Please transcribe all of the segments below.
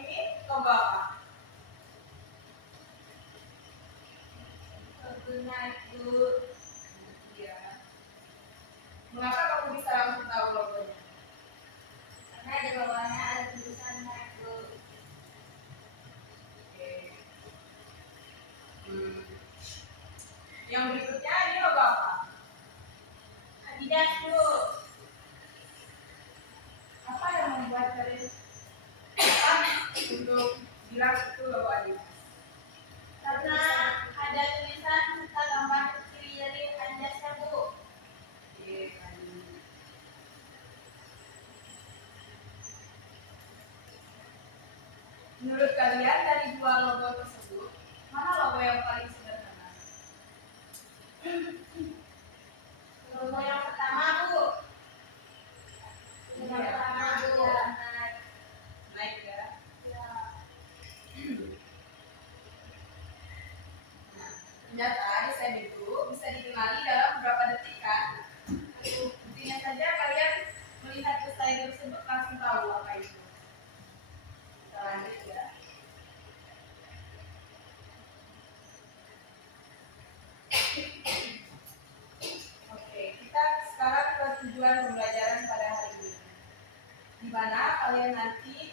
ini lomba apa? Itu. Iya. Mengapa kamu bisa langsung tahu logonya? Karena di bawahnya ada tulisan itu. Oke. Yang berikutnya ini logo apa? Adidas Bu. Apa yang membuat kalian untuk bilang itu logo Adidas? Karena ada tulisan serta gambar kiri dari Adidasnya Bu. Oke, menurut kalian dari dua logo tersebut, mana logo yang paling sederhana? Logo yang pertama Bu. Yang pertama Bu. Naik ya. Nah, ternyata desain itu bisa dikenali dalam beberapa detik kan? Buktinya saja kalian melihat desain tersebut langsung tahu apa itu. Kita lanjut ya. Oke, kita sekarang ke tujuan pembelajaran pada hari ini, di mana kalian nanti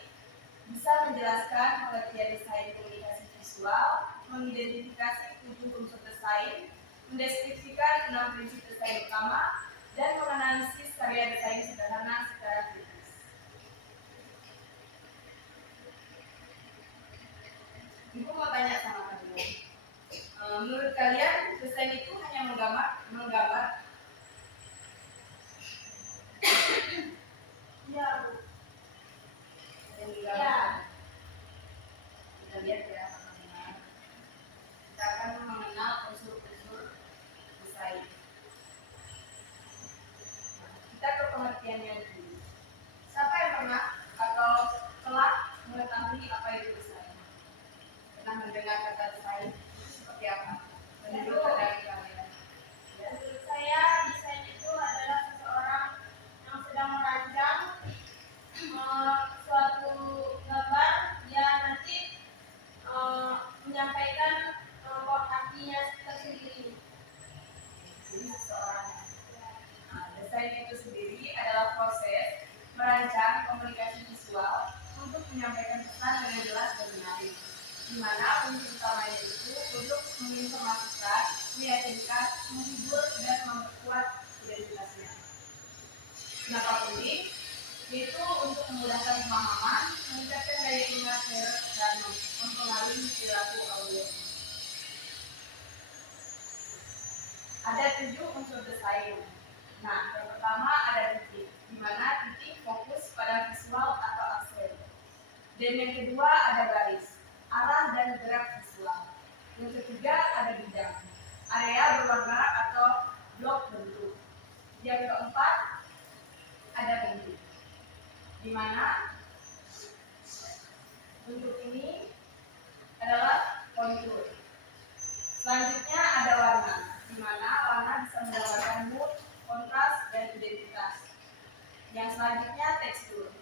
bisa menjelaskan pengertian desain komunikasi visual, mengidentifikasi 7 unsur desain, mendeskripsikan 6 prinsip desain utama, dan menganalisis karya desain sederhana secara kritis. Ibu mau tanya sama kalian, menurut kalian desain itu hanya menggambar? Iya Bu. Dan Iya. Kita lihat ya apakah benar. Kita akan mengenal unsur-unsur desain. Nah, kita ke pengertiannya dulu. Siapa yang pernah atau telah mengetahui apa itu desain? Pernah mendengar kata desain itu seperti apa? Menurut dari kalian? Menurut saya desain itu adalah seseorang yang sedang merancang suatu gambar, dia nanti menyampaikan artinya tersendiri. Jadi seseorang. Nah, desain itu sendiri adalah proses merancang komunikasi visual untuk menyampaikan pesan dengan jelas dan menarik, di mana fungsi utamanya itu untuk menginformasikan, meyakinkan, menghibur, dan memperkuat identitasnya. Kenapa penting? Yaitu untuk memudahkan pemahaman, meningkatkan daya ingat, dan mempengaruhi perilaku audiens. Ada 7 unsur desain. Nah, yang pertama ada titik, di mana titik fokus pada visual atau aksen. Dan yang kedua ada garis, arah dan gerak visual. Yang ketiga ada bidang, area berwarna atau blok bentuk. Yang keempat ada bentuk, di mana bentuk ini adalah kontur. Selanjutnya ada warna, di mana warna bisa menggambarkan mood, kontras, dan identitas. Yang selanjutnya tekstur,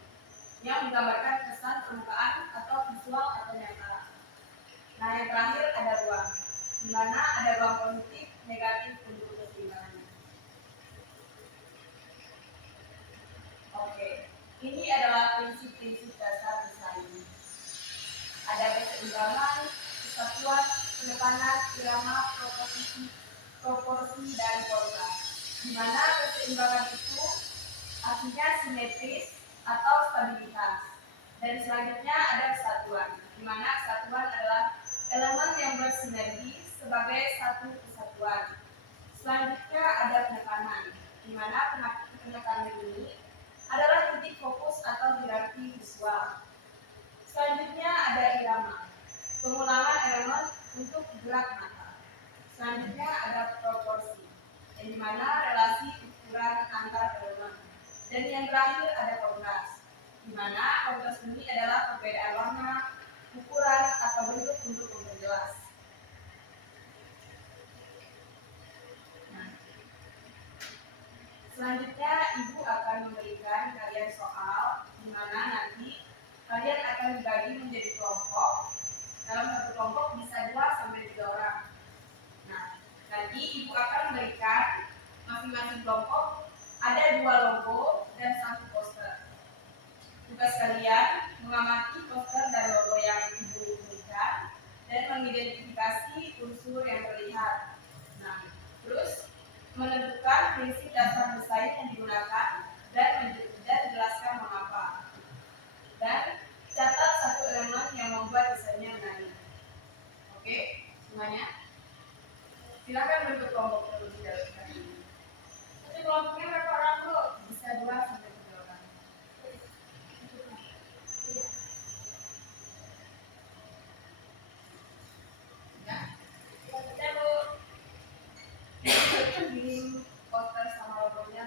yang menggambarkan kesan permukaan atau visual atau nyata. Nah, yang terakhir ada ruang, di mana ada ruang positif, negatif untuk keseimbangannya. Oke, ini adalah prinsip-prinsip dasar desain. Ada keseimbangan, kesatuan, penekanan, irama, proporsi, dan kontras. Di mana keseimbangan itu artinya simetris atau stabilitas. Dan selanjutnya ada kesatuan, di mana kesatuan adalah elemen yang bersinergi sebagai satu kesatuan. Selanjutnya ada penekanan, di mana penekanan ini adalah titik fokus atau hierarki visual. Selanjutnya ada irama, pengulangan elemen untuk gerak mata. Selanjutnya ada proporsi, yang dimana relasi ukuran antar elemen. Dan yang terakhir ada kontras, di mana kontras ini adalah perbedaan warna, ukuran atau bentuk untuk memperjelas. Nah, selanjutnya Ibu akan memberikan kalian soal, di mana nanti kalian akan dibagi menjadi menjadi kelompok. Dalam satu kelompok bisa 2 sampai 3 orang. Nah, nanti ibu akan memberikan masing-masing kelompok ada 2 logo dan 1 poster. Tugas kalian mengamati poster dan logo yang ibu berikan dan mengidentifikasi unsur yang terlihat. Nah, terus menentukan prinsip dasar desain yang digunakan dan jelaskan mengapa. Dan catat satu elemen yang membuat desainnya menarik. Oke, semuanya. Silakan bentuk kelompok terlebih dahulu. Jadi kelompoknya berapa orang, Bu? Bisa 2 sampai 3 orang. Ya. Kita Bu. Kirim poster sama logonya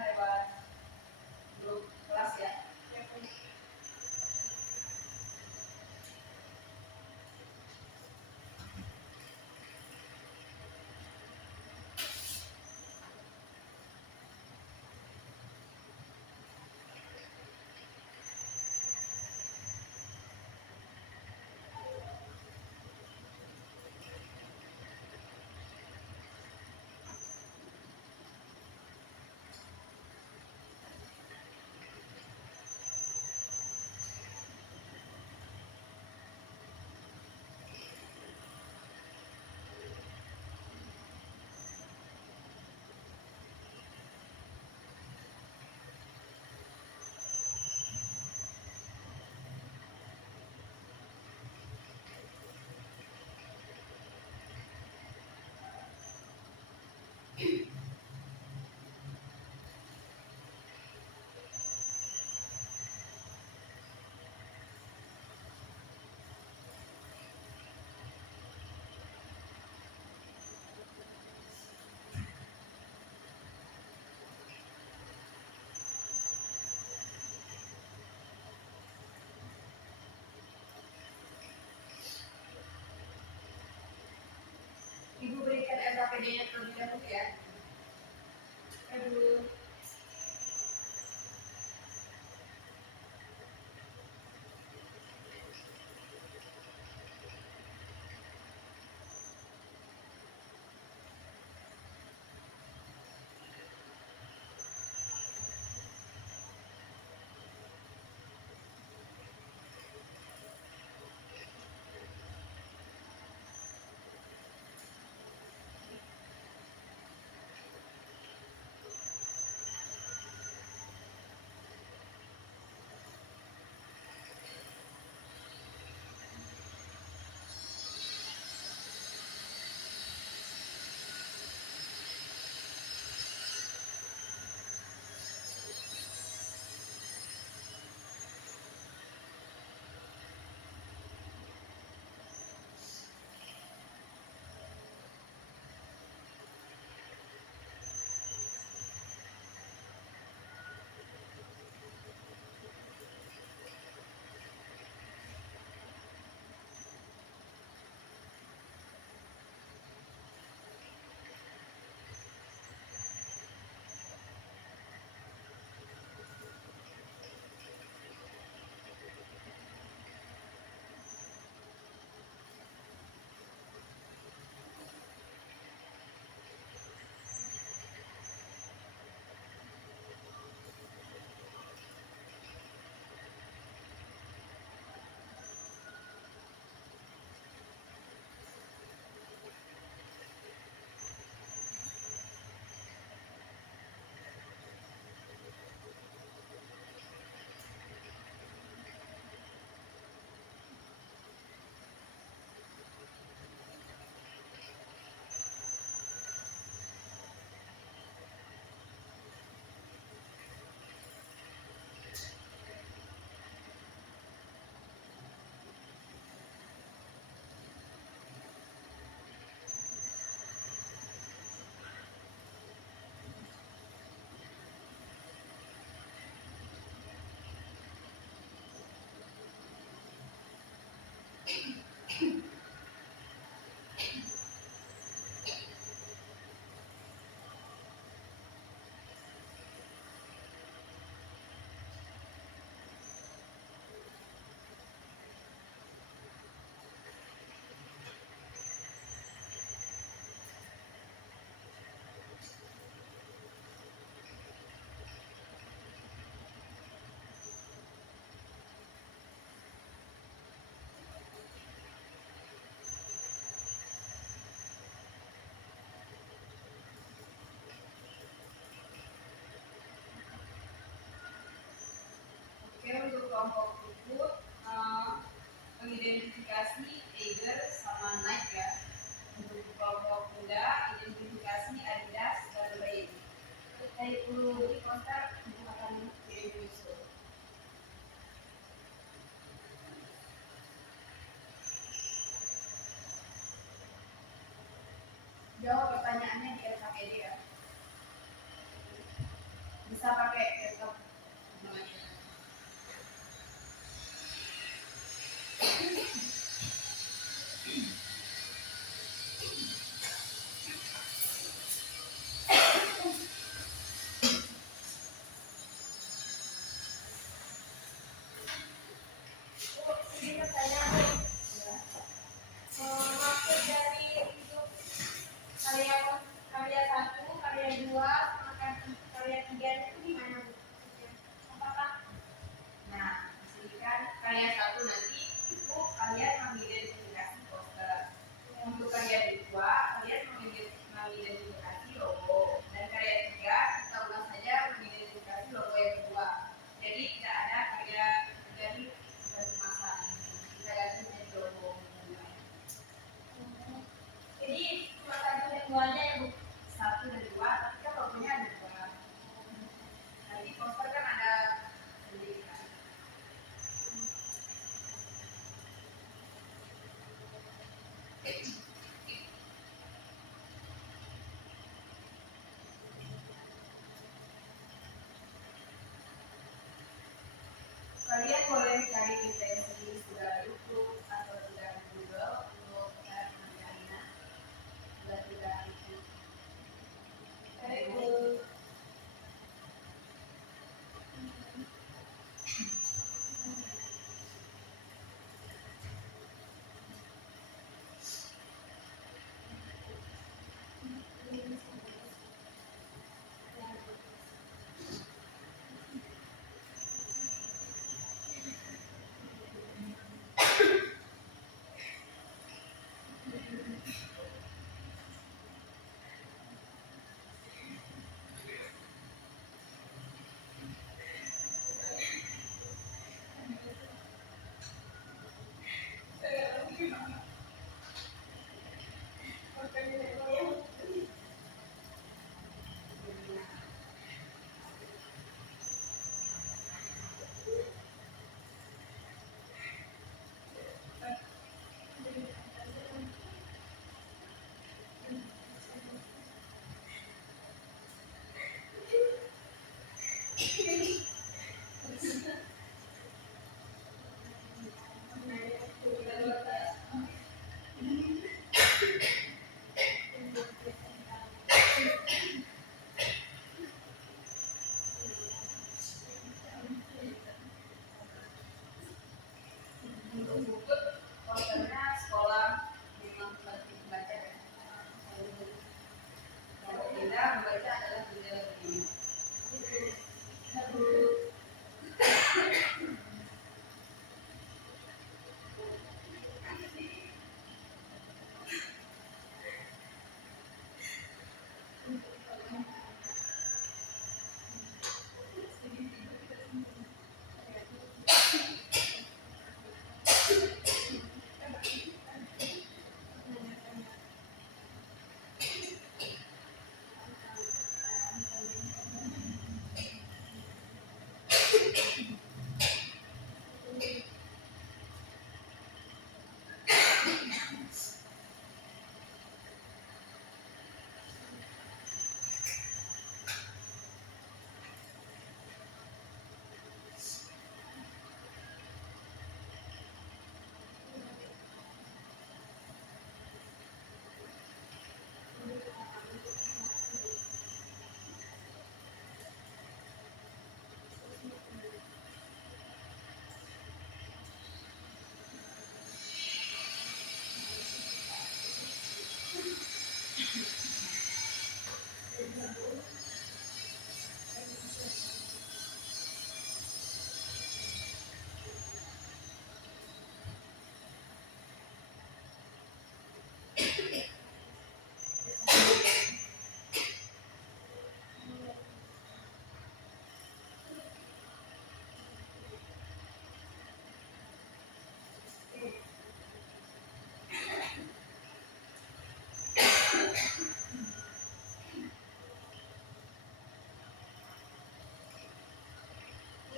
Jawab pertanyaannya di LKPD ya. Bisa pakai laptop. Ini pertanyaan. Maksud dari hidup karya satu, karya dua, sama karya tiga itu gimana Bu? Apakah Nah, misalkan karya satu nanti itu kalian mengidentifikasi poster. Untuk karya dua, kalian mengidentifikasi logo. Dan karya tiga, kita ulang saja mengidentifikasi logo yang kedua. Jadi tidak ada karya dari satu masa. Kita ganti menjadi logo. jadi cuma satu dan dua aja ya Bu? Satu dan dua, tapi kan logonya ada dua. Nanti poster kan ada sendiri kan. Kalian boleh cari referensi sudah YouTube atau sudah Google untuk mencarinya. Sudah itu. Untuk buku posternya sekolah memang penting membaca ya. Kalau tidak membaca adalah gejala begini.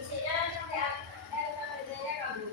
Isinya sampai LKPD-nya nggak Bu?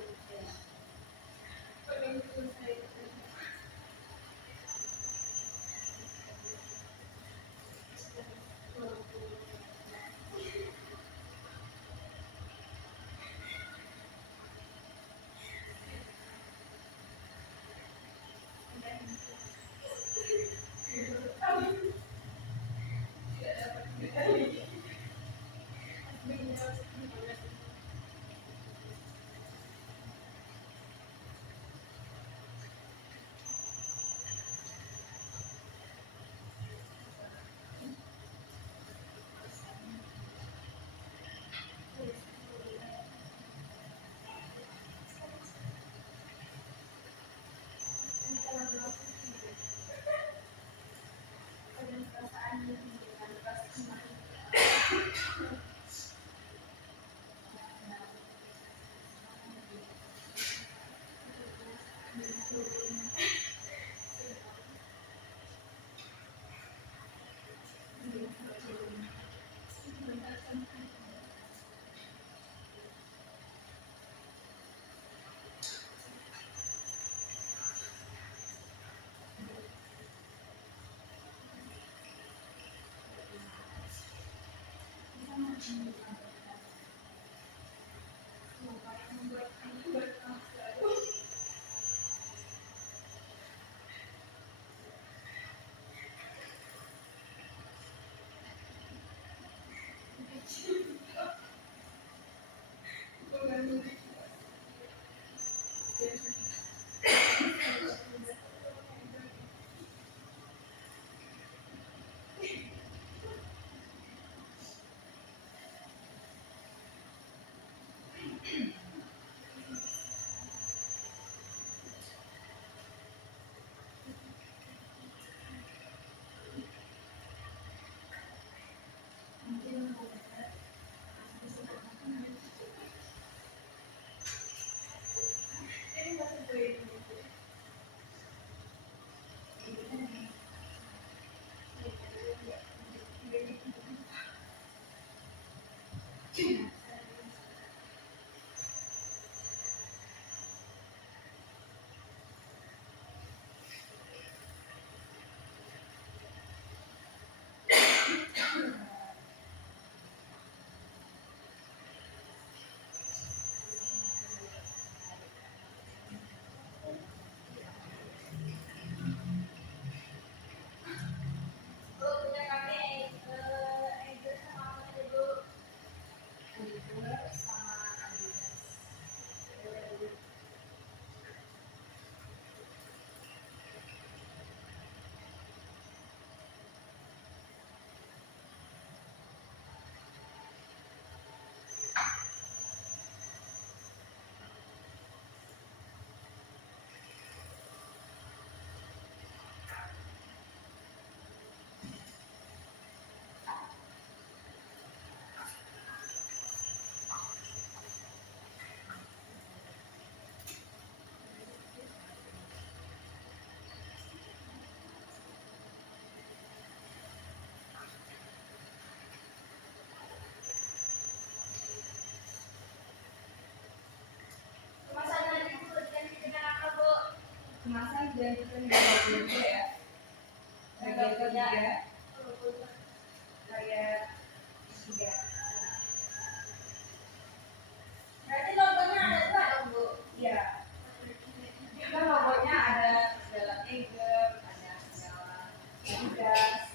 Bu, punya kami Angel sama apa aja bu? Uber sama Adidas. Kemasan tadi bu, ganti dengan apa bu? Kemasan dilanjutkan di 22 ya. Tanggal ketiga kayak 3. Berarti logonya ada dua dong bu? Iya. Kan logonya ada segala Tiger, ada segala Adidas.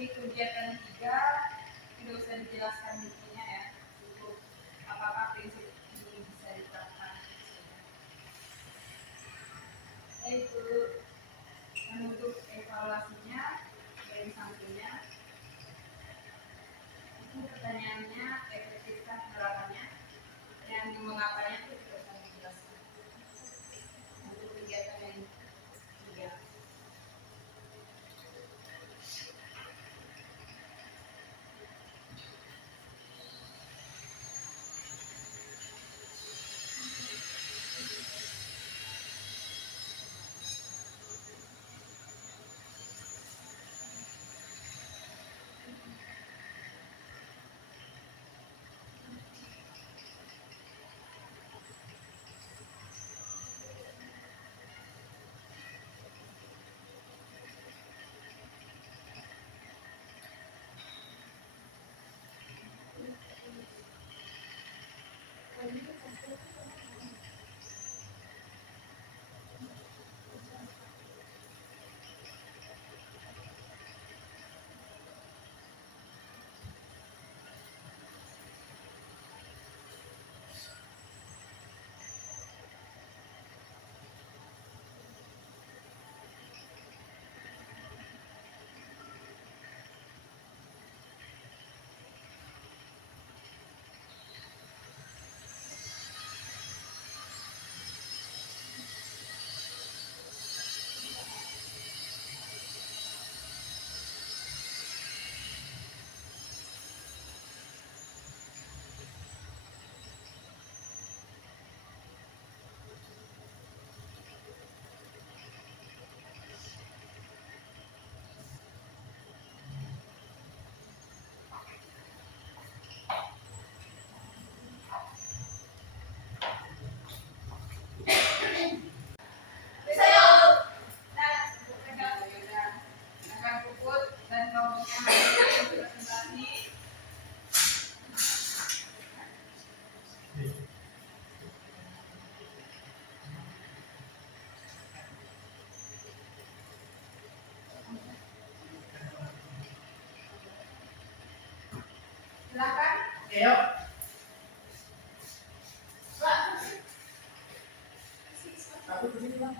di kegiatan 3 tidak usah dijelaskan intinya ya, untuk apakah prinsip ini bisa diterapkan. Yaitu menutup evaluasinya dari sampingnya. Itu pertanyaannya efektifkah penerapannya, dan mengapanya itu tidak usah dijelaskan. Untuk kegiatan yang 3. Silakan. Ayo. Aku begini bang.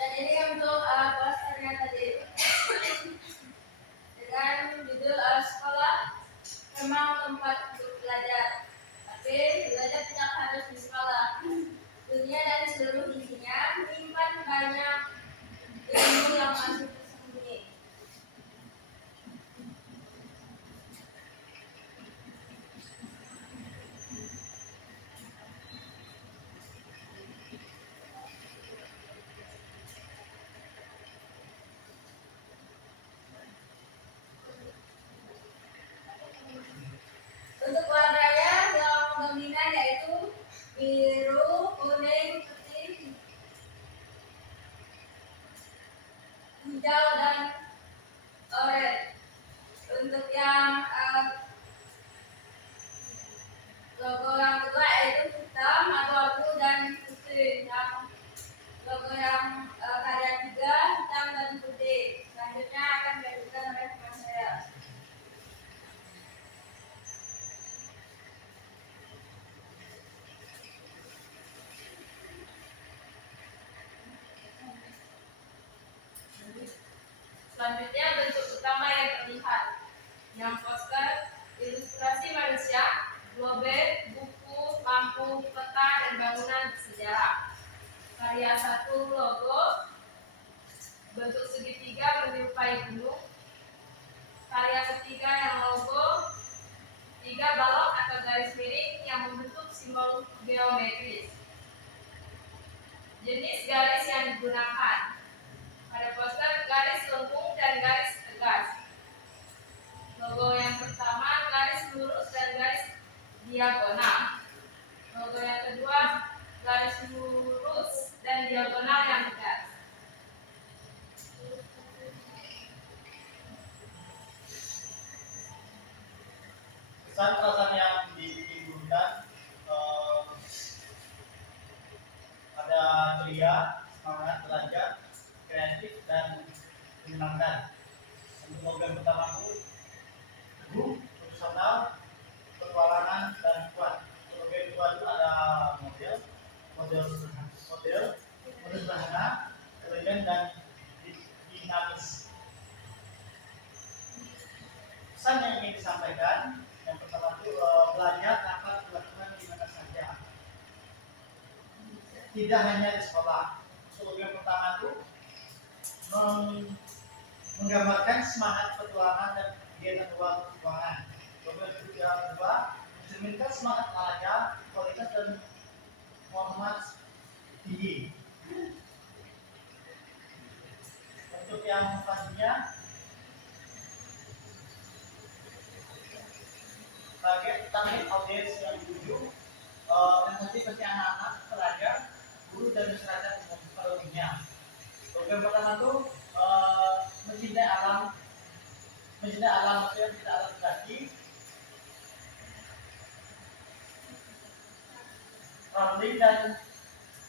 Dan ini untuk posternya tadi dengan judul sekolah memang tempat untuk belajar, tapi belajar tidak harus di sekolah. Dunia dan seluruh isinya menyimpan banyak ilmu yang masih tersembunyi. Untuk warnanya yang dominan yaitu biru, kuning, putih, hijau, dan oranye. Untuk yang logo yang kedua yaitu hitam, abu-abu, dan putih. Yang logo yang karya tiga hitam dan putih. Selanjutnya akan dilanjutkan oleh teman saya. Selanjutnya bentuk utama yang terlihat. Yang poster, ilustrasi manusia, globe, buku, lampu, peta, dan bangunan sejarah. Karya satu logo, bentuk segitiga menyerupai gunung. Karya ketiga yang logo, 3 balok atau garis miring yang membentuk simbol geometris. Jenis garis yang digunakan. Pada poster garis lengkung dan garis tegas. Logo yang pertama garis lurus dan garis diagonal. Logo yang kedua garis lurus dan diagonal yang tegas. Kesan-kesan yang ditimbulkan ada ceria, semangat belajar, kreatif, dan menyenangkan. Untuk program pertama itu teguh, profesional, petualangan, dan kuat. Program kedua itu ada model sederhana, elegan, dan dinamis. Pesan yang ingin disampaikan yang pertama itu belajar dapat dilakukan di mana saja, tidak hanya di sekolah. Slogan pertama itu menggambarkan semangat petualangan dan kegiatan luar ruangan. Slogan kedua mencerminkan semangat olahraga, kualitas, dan hormat tinggi. Untuk yang selanjutnya, target audiens yang dituju memotivasi anak-anak, pelajar, guru, dan masyarakat umum pada umumnya. Program pertama itu mencintai alam maksudnya kita alam tadi, traveling, dan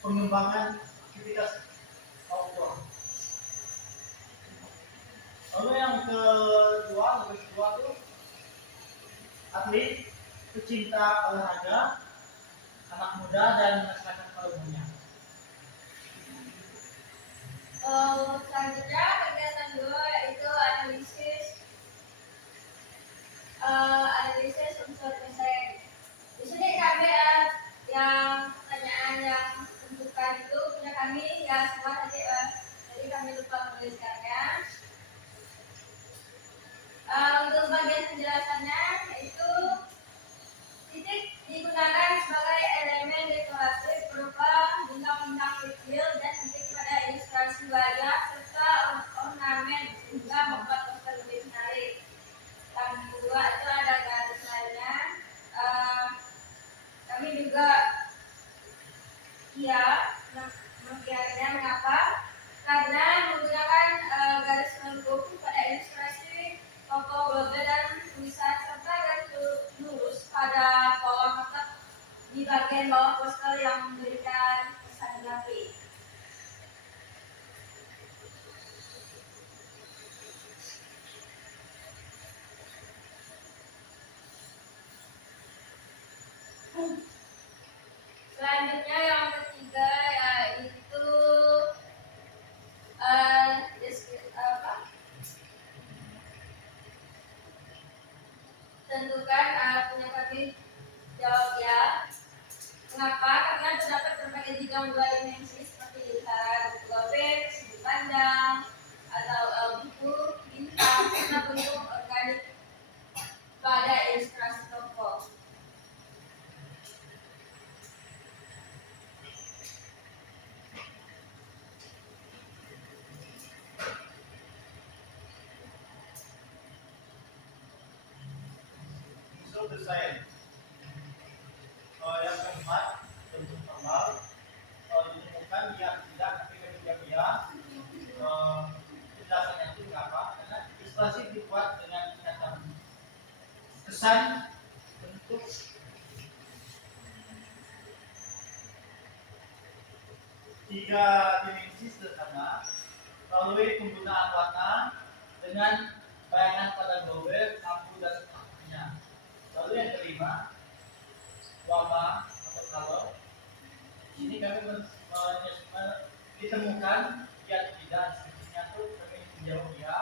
pengembangan aktivitas outdoor. Lalu yang kedua itu atlet, pecinta olahraga, anak muda, dan masyarakat pada umumnya. Selanjutnya kegiatan 2 yaitu analisis unsur desain. Di sini kami yang pertanyaan yang tentukan itu punya kami ya semua tadi kami lupa menuliskannya. Untuk bagian penjelasannya yaitu titik digunakan sebagai elemen dekoratif berupa bintang-bintang kecil dan titik pada ilustrasi wajah serta ornamen sehingga membuat poster lebih menarik. Yang kedua itu ada garis lainnya. Kami juga mengkiranya mengapa? Karena menggunakan garis lengkung pada ilustrasi tokoh globe dan tulisan serta garis lurus pada kolom atap di bagian bawah poster yang memberikan pesan grafik. Selanjutnya yang ketiga yaitu ada bidang dua dimensi seperti lingkaran, globek, sudut pandang, atau buku, bintang, serta bentuk organik pada ilustrasi tokoh. Visual design. Yang keempat, bentuk formal ditemukan yang tidak tapi ketika dia penjelasannya itu apa? Karena ilustrasi dibuat dengan kata kesan bentuk tiga dimensi sederhana melalui penggunaan warna dengan bayangan pada global, lampu dan sebagainya. Lalu yang kelima, warna atau color. Ini kami ditemukan yang tidak sebetulnya itu kami menjauh dia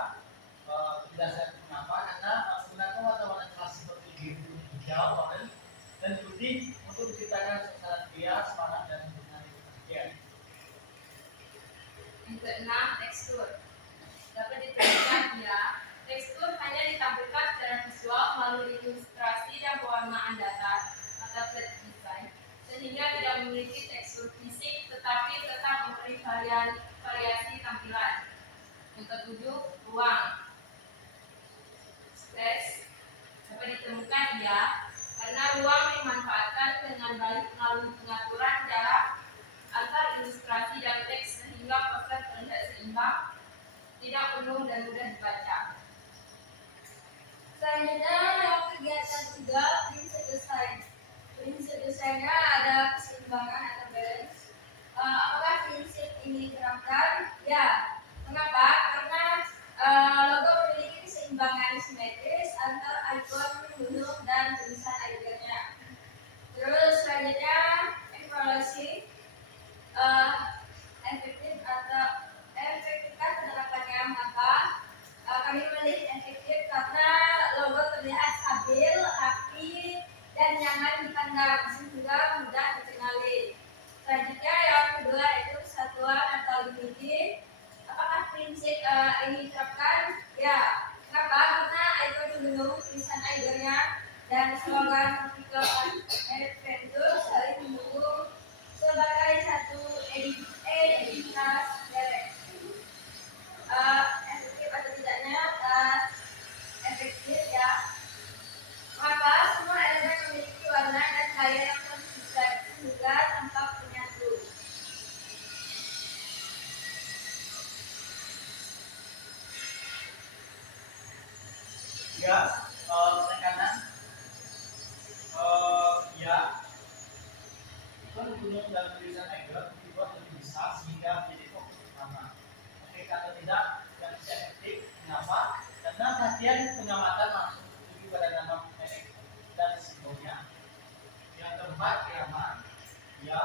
penjelasan kenapa karena menggunakan warna-warna kelas seperti biru, hijau, oranye dan putih untuk menciptakan suasana ceria, semangat dan kebahagiaan. Yang keenam, tekstur. Dapat ditemukan ya, tekstur hanya ditampilkan secara visual melalui ilustrasi dan pewarnaan datar atau flat design, sehingga tidak memiliki tekstur fisik tetapi tetap memberi variasi tampilan. Yang ketujuh, ruang. Space dapat ditemukan ya, karena ruang dimanfaatkan dengan baik melalui pengaturan jarak antar ilustrasi dan teks sehingga poster terlihat seimbang, tidak penuh dan mudah dibaca. Selanjutnya yang kegiatan 3, prinsip desain. Prinsip desainnya ada keseimbangan atau balance. Apakah prinsip ini diterapkan? Ya. Mengapa? Karena logo memiliki keseimbangan simetris antar ikon gunung dan tulisan icon-nya. Terus selanjutnya evaluasi efektivitas penerapannya. Maka kami memilih efektif karena logo terlihat stabil, rapi, dan nyaman dipandang sehingga mudah dikenali. Selanjutnya yang kedua itu kesatuan atau unity. Apakah prinsip ini diterapkan? Ya. Kenapa? Karena ikon gunung, tulisan icon-nya, dan slogan Tropical Adventure saling mendukung sebagai satu entitas direct. Efektif atau tidaknya? Efektif ya. Maka semua elemen memiliki warna dan gaya yang konsisten sehingga tampak menyatu. Ya, tekanan ya ikon gunung dan tulisan icon dibuat lebih besar sehingga menjadi fokus utama. Oke, atau tidak yang bisa efektif. Kenapa? Karena perhatian pengamatan langsung tertuju pada nama merek dan simbolnya. Yang keempat, irama. Ya,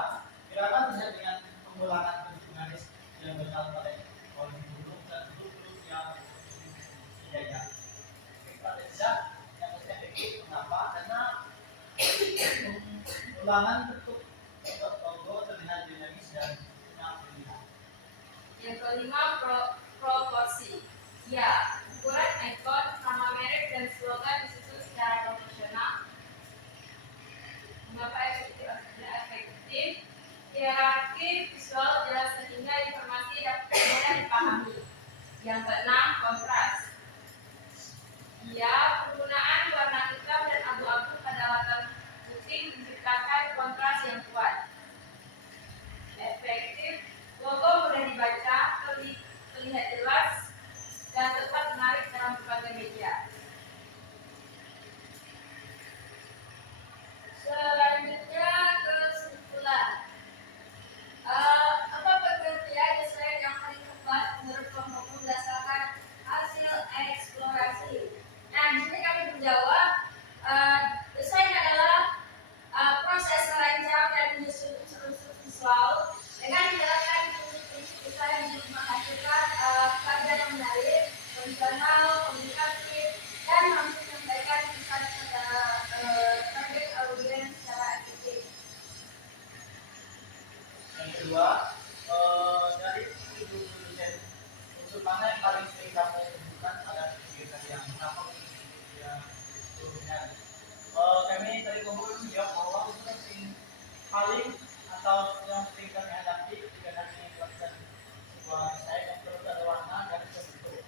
irama terlihat dengan pengulangan bentuk garis yang berjalan pada kolom gunung dan huruf yang sejajar. Pada tidak yang lebih efektif. Kenapa? Karena ulangan bentuk logo terlihat dinamis dan punya pilihan. Yang kelima, proporsi. Ya, ukuran ikon, nama merek dan slogan disusun secara profesional. Mengapa efektif atau tidak efektif? Hierarki visual jelas sehingga informasi dapat mudah dipahami. Yang keenam, kontras. Ya, penggunaan warna hitam dan abu-abu pada latar putih menciptakan kontras yang kuat. Efektif, logo mudah dibaca, terlihat jelas, dan tetap menarik dalam berbagai media. Selanjutnya kesimpulan. Apa pengertian desain yang paling tepat menurut kelompokmu berdasarkan hasil eksplorasi? Nah, di sini kami menjawab, desain adalah proses merancang dan menyusun unsur-unsur visual dengan menjalankan prinsip-prinsip desain untuk menghasilkan Yang kedua, dari tujuh dosen unsur mana yang paling sering kamu temukan pada kegiatan yang kenapa yang dominan? Kami dari kumpul menjawab bahwa unsur yang paling atau yang sering kami hadapi ketika kami melakukan sebuah desain yang terus ada warna dan bentuk.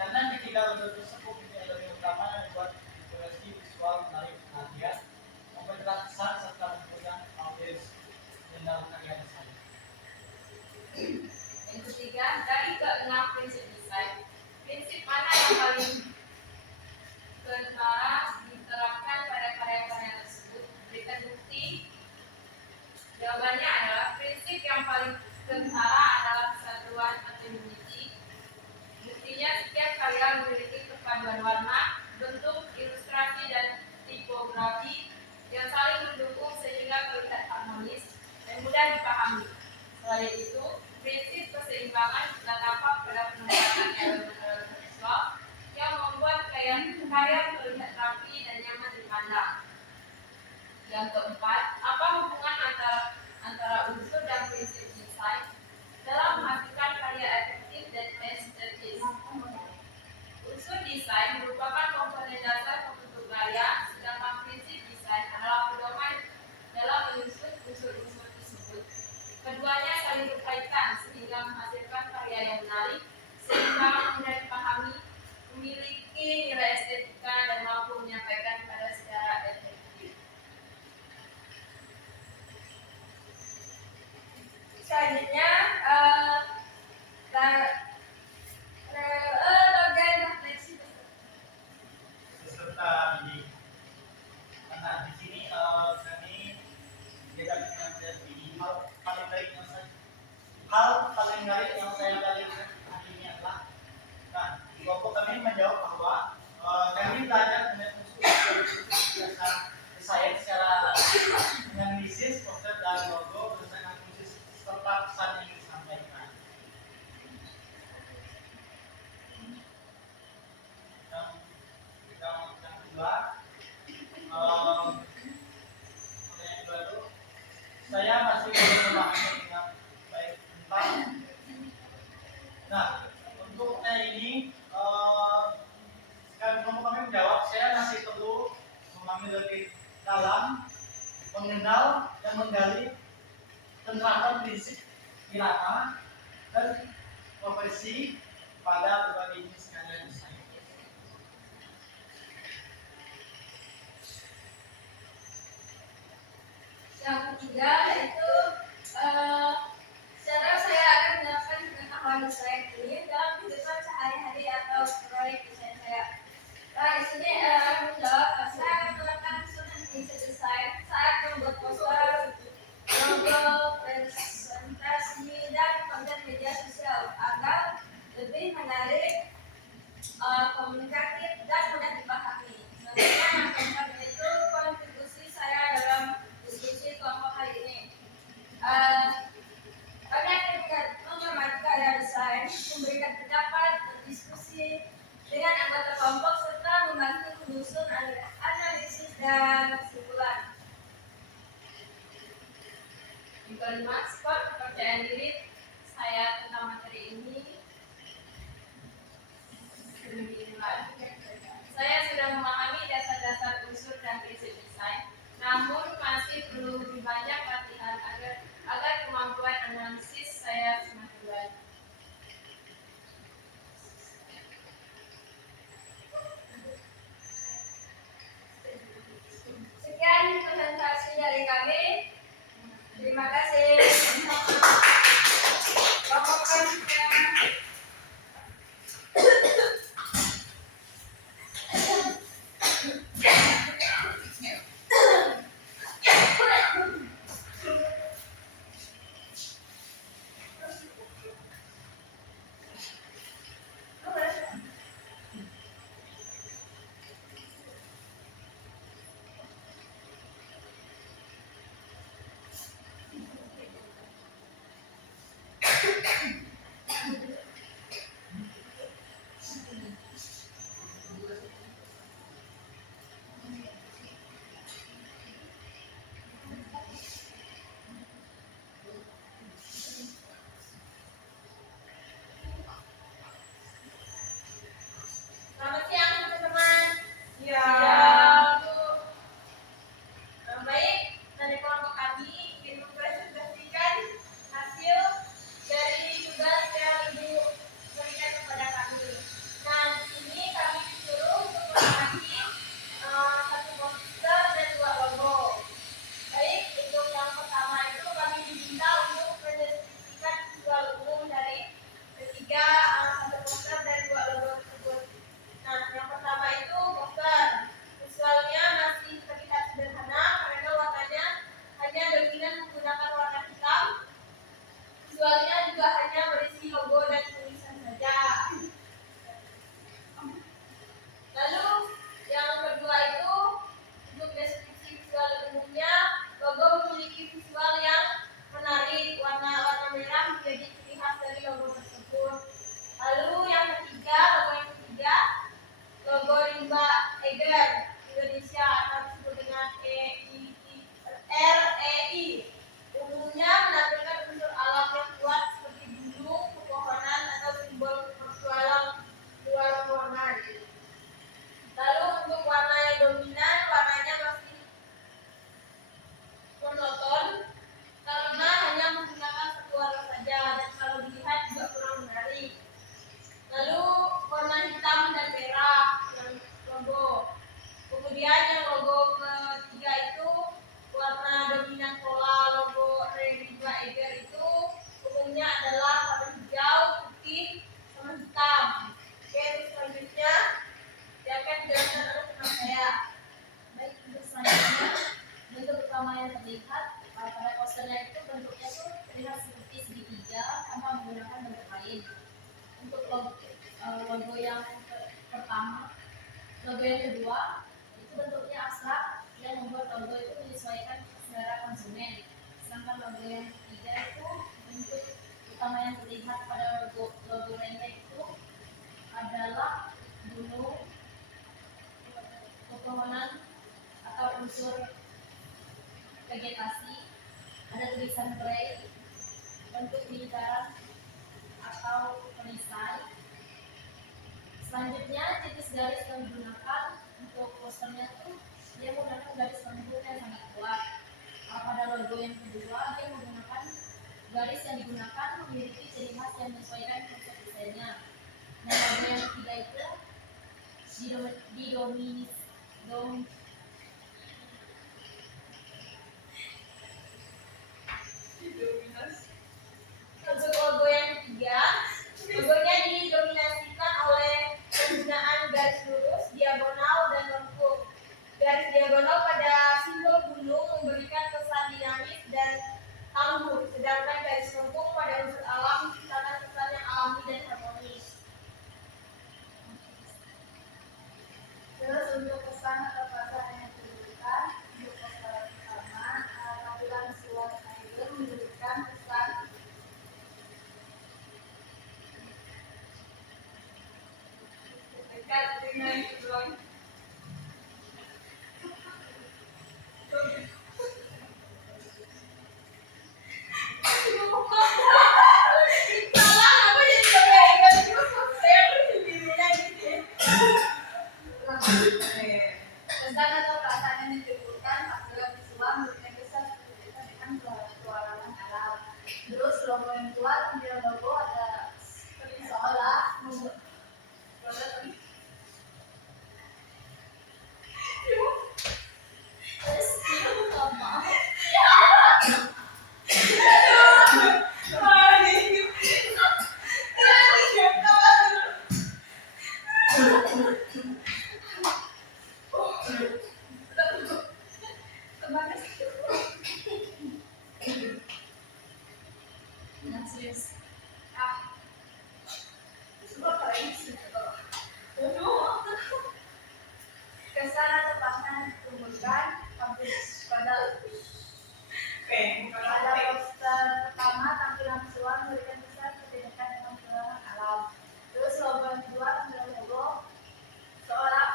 Karena ketika unsur tersebut ini elemen utama yang membuat ekspresi visual menarik perhatian, memperjelas kesan serta mengundang audiens dalam karya desain. Yang ketiga, dari keenam prinsip desain, prinsip mana yang paling kentara diterapkan pada karya-karya tersebut? Berikan bukti. Jawabannya adalah prinsip yang paling kentara adalah kesatuan atau unity. Buktinya setiap karya memiliki perpaduan warna, bentuk, ilustrasi, dan tipografi yang saling mendukung sehingga terlihat harmonis dan mudah dipahami. Selain itu, prinsip keseimbangan terdapat pada penempatan elemen-elemen visual yang membuat karya terlihat rapi dan nyaman dipandang. Yang keempat, apa hubungan antara unsur dan prinsip desain dalam menghasilkan karya efektif dan estetis? Unsur desain merupakan komponen dasar pembentuk karya, sedangkan prinsip desain adalah pedoman dalam menyusun unsur-unsur tersebut. Keduanya saling berkaitan sehingga menghasilkan karya yang menarik, sehingga mudah dipahami, memiliki nilai estetika dan mampu menyampaikan pada secara efektif. Selanjutnya, bagian refleksi Peserta didik. Karena di sini kami beda dengan ini hal paling menarik yang saya paling hari ini adalah, kelompok kami menjawab bahwa kami belajar mengenai unsur desain secara menganalisis konsep dan logo berdasarkan fungsi serta pesan yang disampaikan. Yang kedua, saya masih belum memahami dengan baik tentang. Nah, untuk ini kan kelompok kami menjawab, saya masih perlu memahami lebih dalam, mengenal dan menggali penerapan prinsip irama dan profesi pada berbagai jenis karya desain. yang ketiga yaitu secara saya akan menjelaskan pengetahuan desain ini dalam kehidupan sehari-hari atau proyek desain saya. Nah, di sini menjawab, saya akan melakukan susunan prinsip desain saat membuat poster, logo, presentasi, dan konten media sosial agar lebih menarik, komunikatif, dan mudah dipahami. Selanjutnya yang keempat yaitu kontribusi saya dalam diskusi kelompok hari ini. Kami akan mengamati karya desain, memberikan pendapat, berdiskusi dengan anggota kelompok serta membantu menyusun analisis dan kesimpulan. Yang kelima, sifat kepercayaan diri saya tentang materi ini dimulai. Saya sudah memahami dasar-dasar unsur dan prinsip desain, namun masih perlu lebih banyak latihan agar kemampuan analisis saya semakin baik. Sekian presentasi dari kami. Terima kasih. Rokokan gambarnya itu bentuknya tuh terlihat seperti segitiga tanpa menggunakan bentuk lain. Untuk logo yang pertama, logo yang kedua itu bentuknya abstrak yang membuat logo itu menyesuaikan selera konsumen. Sedangkan logo yang ketiga itu bentuk utama yang terlihat pada logo Rente itu adalah gunung, pepohonan atau unsur vegetasi, ada tulisan gray, bentuk lingkaran atau perisai. Selanjutnya titis garis yang digunakan untuk posternya tuh dia menggunakan garis lembut yang sangat kuat. Pada logo yang kedua dia menggunakan garis yang digunakan memiliki ciri khas yang menyesuaikan konsep desainnya. Dan logo yang ketiga itu untuk logo yang ketiga, logonya didominasikan oleh penggunaan garis lurus, diagonal, dan lengkung. Garis diagonal pada simbol gunung memberikan kesan dinamis dan tangguh, sedangkan garis lengkung pada unsur alam menciptakan kesan yang alami dan harmonis. Terus untuk kesan atau perasaan yang diberikan untuk poster pertama, tampilan visual trailer memberikan kesan dekat dengan tujuan. Kesan atau perasaan yang ditimbulkan tampilan visual memberikan kesan seperti dengan petualangan alam. Terus logo yang kedua, tampilan logo ada seperti seolah kesan atau perasaan yang ditimbulkan pada poster pertama, tampilan visual memberikan kesan seperti dekat dengan petualangan alam. Terus logo yang kedua, tampilan logo seolah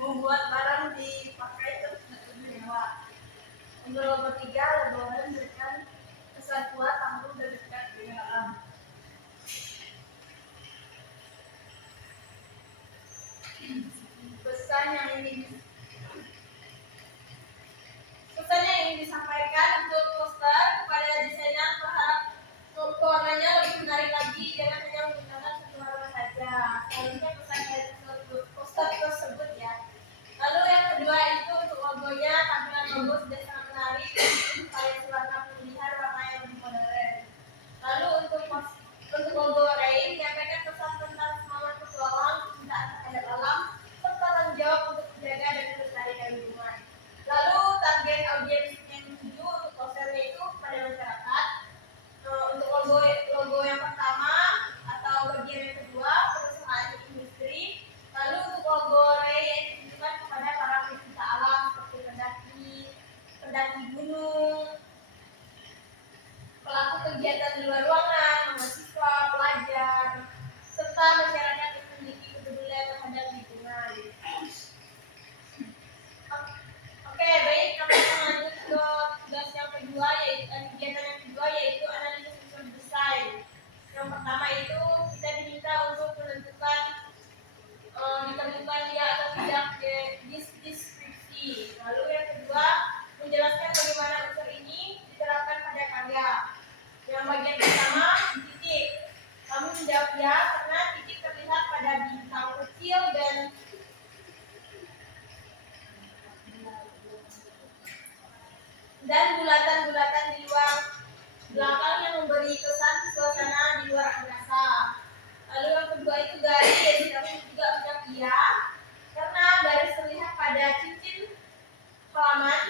membuat barang dipakai terus lebih mewah. Untuk logo tiga, logo memberikan kesan kuat, tangguh, dan dekat dengan alam. Pesan yang ingin disampaikan untuk poster kepada desainer berharap warnanya lebih menarik lagi, jangan hanya menggunakan satu warna saja. Selanjutnya pesan dari poster tersebut ya. Lalu yang kedua itu untuk logonya, tampilan logo sudah sangat menarik, pakai warna pemilihan warna yang lebih modern. Lalu untuk logo Rain menyampaikan pesan tentang semangat petualang, kecintaan terhadap alam, serta tanggung jawab untuk menjaga dan melestarikan lingkungan. Lalu target audiens yang dituju untuk posternya itu pada masyarakat. Untuk logo yang pertama atau bagian yang kedua perusahaan industri. Lalu untuk logo Rain ditujukan kepada para pecinta alam seperti pendaki gunung, pelaku kegiatan di luar ruangan, mahasiswa, pelajar, serta masyarakat yang memiliki kepedulian terhadap lingkungan. Oke, baik, kami akan lanjut ke tugas yang kedua, yaitu kegiatan yang kedua yaitu analisis unsur desain. Yang pertama itu kita diminta untuk menentukan ditemukan dia atau tidak deskripsi. Lalu yang kedua menjelaskan bagaimana unsur ini diterapkan pada karya. Yang bagian pertama titik. Kamu menjawab ya karena titik terlihat pada bintang kecil dan bulatan-bulatan di luar belakang yang memberi kesan suasana di luar angkasa. Lalu yang kedua itu garis. Kamu juga menjawab ya karena garis terlihat pada cincin halaman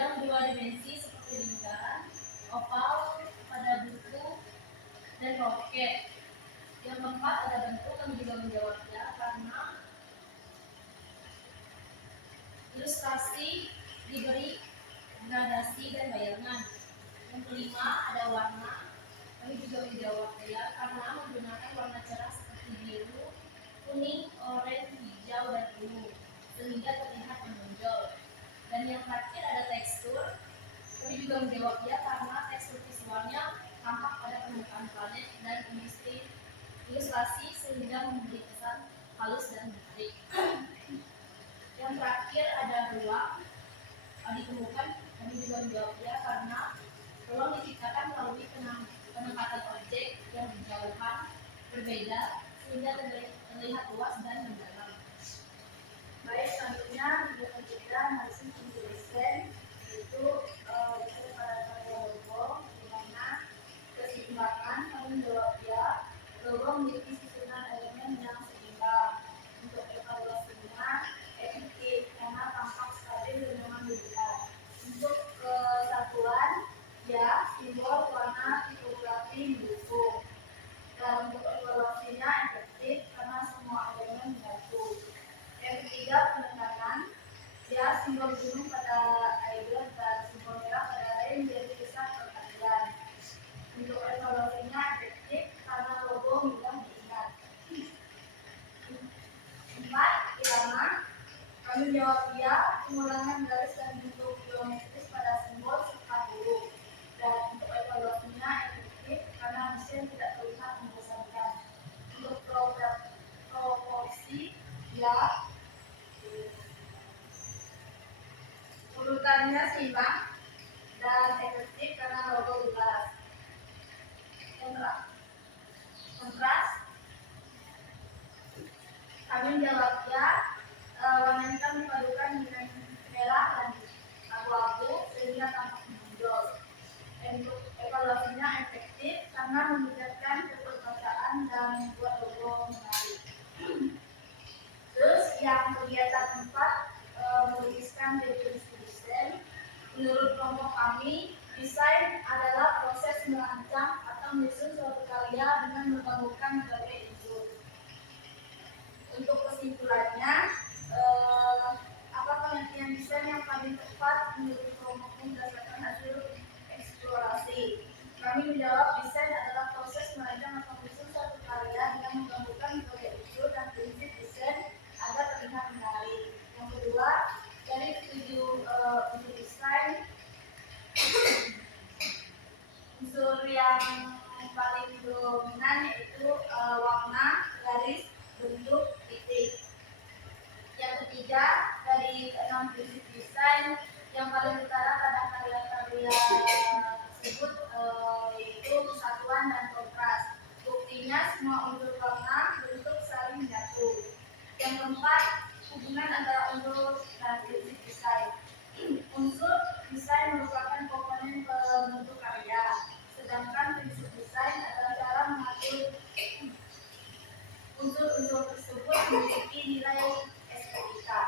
yang dua dimensi seperti lingkaran, oval, pada buku, dan roket. Yang keempat ada bentuk yang juga menjawabnya karena ilustrasi diberi gradasi dan bayangan. Yang kelima ada warna, kami juga menjawabnya karena menggunakan warna cerah seperti biru, kuning, oranye, hijau, dan ungu sehingga terlihat menonjol. Dan yang terakhir ada tekstur, kami juga menjawabnya karena tekstur visualnya tampak pada permukaan planet dan industri ilustrasi sehingga memberi kesan halus dan menarik. Yang terakhir ada ruang ditemukan, kami juga menjawabnya karena ruang diciptakan melalui penempatan objek yang berjauhan berbeda sehingga terlihat luas dan mendalam. Baik, selanjutnya video kita masih penjelasan yaitu bisa pada karya logo, di mana keseimbangan kami menjawab ya, logo memiliki susunan elemen yang seimbang. Untuk evaluasinya efektif karena tampak stabil dan nyaman dilihat. Untuk kesatuan ya, simbol, warna, tipografi mendukung. Dan untuk evaluasinya efektif karena semua elemen menyatu. Yang ketiga, penekanan ya, simbol gunung pada air dan simbol merah pada air menjadi pusat perhatian. Untuk evaluasinya efektif karena logo mudah diingat. 4. Irama, kami jawab ya, pengulangan garis dan bentuk geometris pada simbol serta huruf. Dan untuk evaluasinya efektif karena desain tidak terlihat membosankan. Untuk proporsi ya, urutannya seimbang dan efektif karena logo jelas. Kontras, kami menjawab ya, warna hitam dipadukan dengan merah dan abu-abu sehingga tampak menonjol. Untuk evaluasinya efektif karena meningkatkan keterpaksaan dan membuat logo menarik. Terus yang kegiatan 4 melukiskan definisi desain. Menurut kelompok kami, desain adalah proses merancang atau menyusun suatu karya dengan menggabungkan berbagai unsur. Untuk kesimpulannya, apa pengertian desain yang paling tepat menurut kelompokmu berdasarkan hasil eksplorasi? Kami menjawab desain adalah proses merancang atau menyusun suatu karya dengan menggabungkan berbagai unsur dan prinsip desain agar terlihat menarik. Yang kedua, dari 7 unsur desain, unsur yang paling dominan yaitu warna, garis, bentuk, titik. Yang ketiga, dari 6 prinsip desain yang paling utara pada karya-karya tersebut yaitu kesatuan dan kontras. Buktinya semua unsur warna, bentuk saling menyatu. Yang keempat, hubungan antara unsur dan prinsip desain. Unsur desain merupakan komponen pembentuk karya, sedangkan prinsip desain adalah cara mengatur unsur-unsur tersebut memiliki nilai estetika.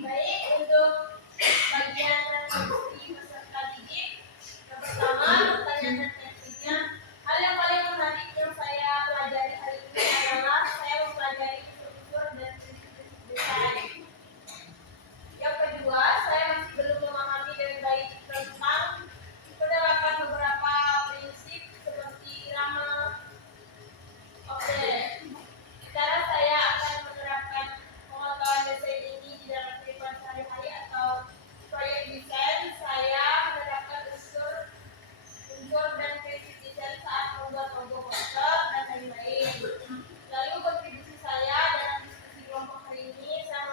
Baik, untuk bagian transkripsi peserta didik, yang pertama pertanyaan dan tekniknya. Hal yang paling menarik yang saya pelajari hari ini adalah saya mempelajari unsur-unsur dan prinsip-prinsip desain. Yang kedua, saya masih belum memahami dengan baik tentang penerapan beberapa prinsip seperti irama. Oke, sekarang saya akan menerapkan pengetahuan desain ini di dalam kehidupan sehari-hari atau proyek desain. Saya menerapkan unsur dan prinsip desain saat membuat logo poster dan lain-lain. Lalu kontribusi saya dalam diskusi kelompok hari ini, saya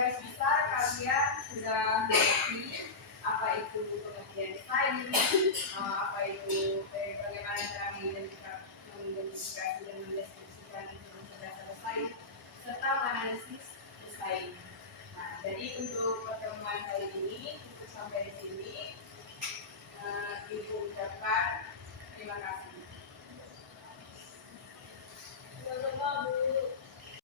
garis besar kalian sudah